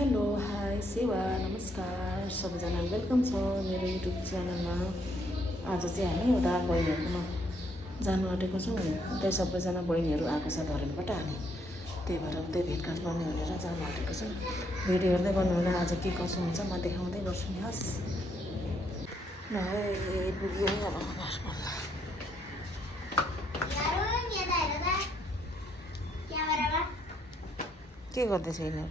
Hello hi सेवा नमस्कार सबैजना वेलकम छ मेरो युट्युब च्यानलमा। आज चाहिँ हामी एउटा बहिनीहरूकोमा जानु आँटेको छौँ। त्यही सबैजना बहिनीहरू आएको छ धरेनबाट हामी, त्यही भएर उतै भेटघाट गर्ने भनेर जानु आँटेको छौँ। भिडियो हेर्दै गर्नुहुँदा आज के कसो हुन्छ म देखाउँदै गर्छु नि। हस् ल पुग्यो अब के गर्दैछ यिनीहरू?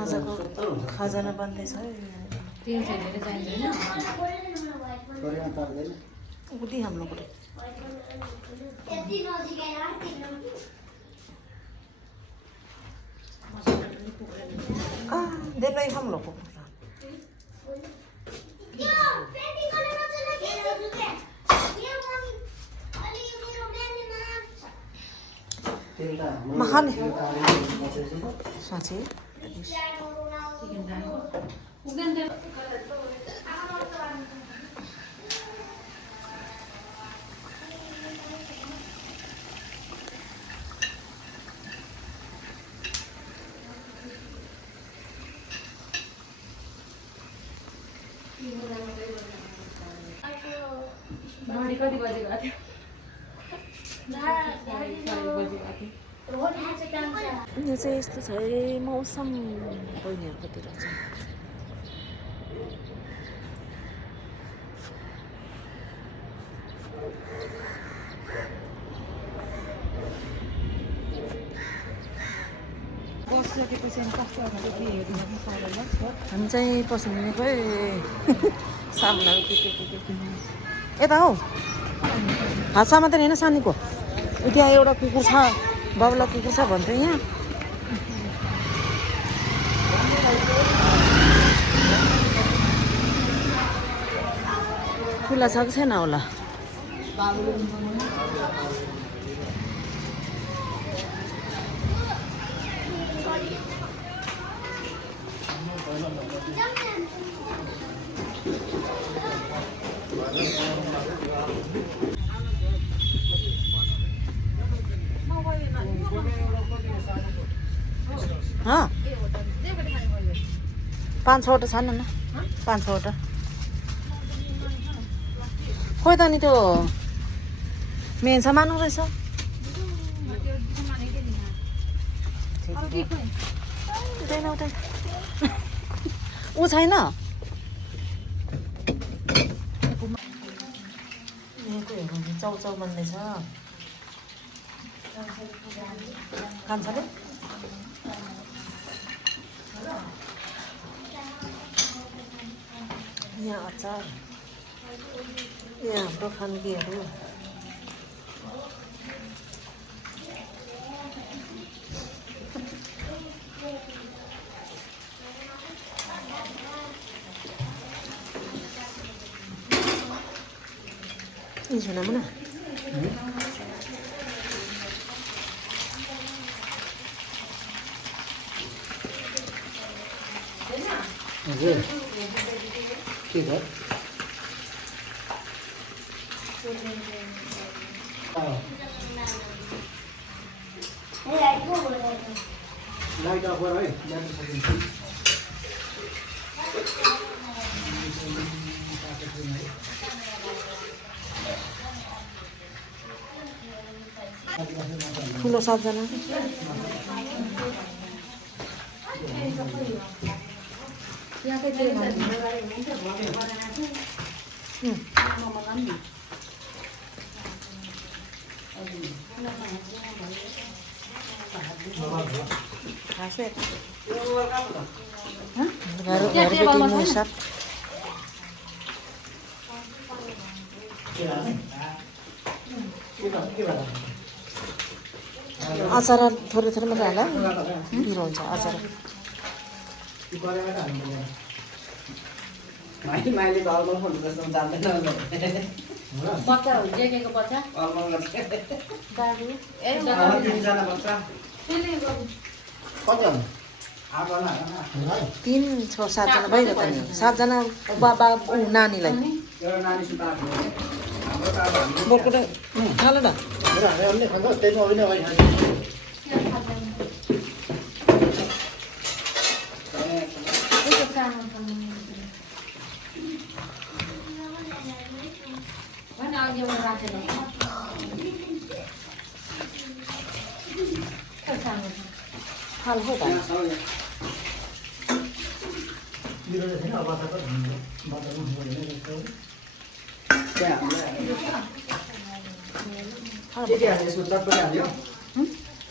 आजको खजाना बन्दैछ उठी हाम्रो कुरो देख हम लोग महान साँच्चै कति बजेको थियो? यो चाहिँ यस्तो छ है मौसम बहिनीहरूकोतिर चाहिँ। हामी चाहिँ पसिनेकै सामानहरू के यता हौ हातमा मात्रै होइन सानीको त्यहाँ एउटा कुकुर छ बाबुला कुकुर छ भन्थ्यो यहाँ। खुला छ कि छैन होला? हाँ 5-6वटा छन् न 5-6वटा खोइ त नि त्यो मेन्सा मानु रहेछ। ऊ छैन चाउचाउ बन्दैछ कान्छाले। यहाँ अचार यहाँ हाम्रो खानगीहरू सुना मना हजुर के भयो? लाइट अफ गर है जानु सकिन्छ। ठुलो 7जना अचार थोरै थोरै मात्रै हाल पिरो हुन्छ अचार। माइले त अलमल फोन जस्तो जान्दैन बच्चा हुन्छ के को बच्चा अलमल गर्छ दाजु ए तिनजना बच्चा कति हो? 3, 6, 7जना भइगयो त नि 7जना बाबा ऊ नानीलाई एउटा नानी सुता हाम्रो त अब हामी बोरकुटा खाल न हाम्रो हामीहरूले खान्छ त्यही होइन अहिले राखेर खाल हो त मेरो छैन अब बाटाको बाटामा त्यहाँ हामीले के हाल्यो यसको चटपटी हाल्यो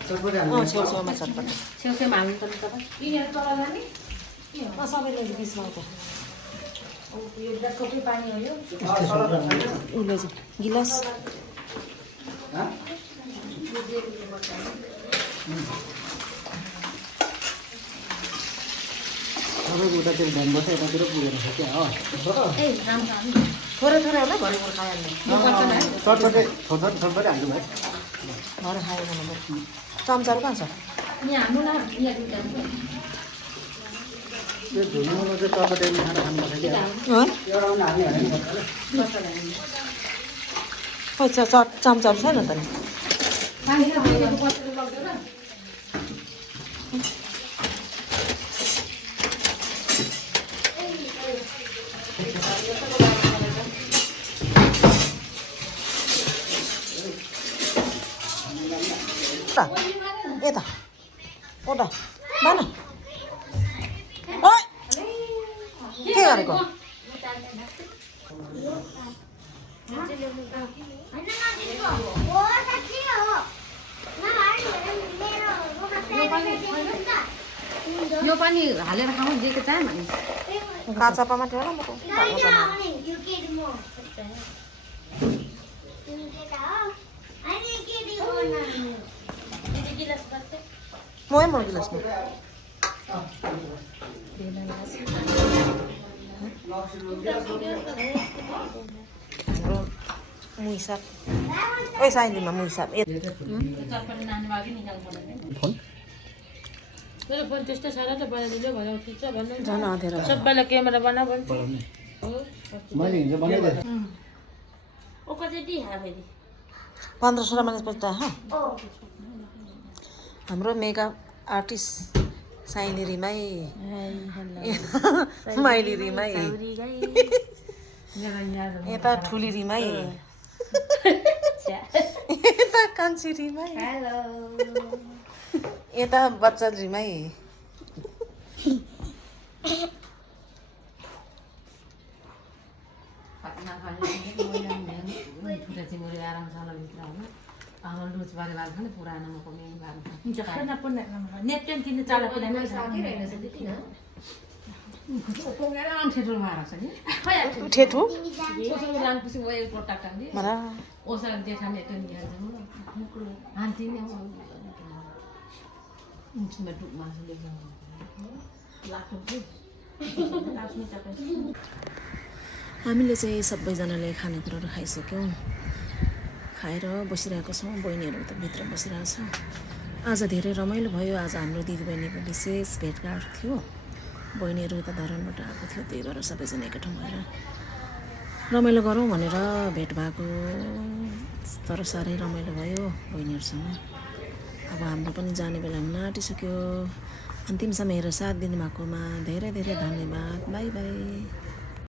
चटपटी हाल्यो छेउछेउमा चटपट छेउछेउमा हाल्नु पर्ने तपाईँ यिनीहरू तल जाने सबैलाई बिचमा त यो खोपी पानी हो यो उसले चाहिँ गिलास सबैको उतातिर ध्यान बस्छ यतातिर पुगेर छ क्या हो ए राम्रो थोरै थोरै होला भरेको खाइहाल्ने चटपटे छोटपटे हाल्नु भयो भरे खायो भने चम्चाहरू कहाँ छ यहाँ हाल्नु न यहाँ दुईटा यो झुलुमुलो चाहिँ चटपटे खाना खानुपर्छ क्या एउटा पनि हाल्ने हाल्नु पर्छ खै चम्चाहरू छैन त नि यता ओटा भन ओइ के गरेको यो पानी हालेर खाउँ दिएको चाहँ भने काँचा टमाटर होला मै म गिलास नि हाम्रो मुही साग ए साइलीमा मुही साग चटपटी नानी बाबी निकाल्नु पर्दैन मेरो फोन त्यस्तो साह्रो त बनाइदिनु भनेको ठिक छ भन्नु झन् अँधेरो सबैलाई क्यामेरा बना भन्छ मैले हिजो बनाइदिएँ 15-16 मानिसपछि त हाम्रो मेगा आर्टिस्ट साइली रिमाई माइली रिमाई यता ठुली रिमाई यता कान्छी रिमाई यता बच्चा रिमाई ठेठो मला हामीले चाहिँ सबैजनाले खानेकुराहरू खाइसक्यौँ खाएर बसिरहेको छौँ बहिनीहरू त भित्र बसिरहेको छ आज धेरै रमाइलो भयो आज हाम्रो दिदीबहिनीको विशेष भेटघाट थियो बहिनीहरू त धरानबाट आएको थियो त्यही भएर सबैजना एकै ठाउँ भएर रमाइलो गरौँ भनेर भेट भएको तर साह्रै रमाइलो भयो बहिनीहरूसँग अब हाम्रो पनि जाने बेला हुन आँटिसक्यो अन्तिमसम्म हेरेर साथ दिनुभएकोमा धेरै धेरै धन्यवाद बाई बाई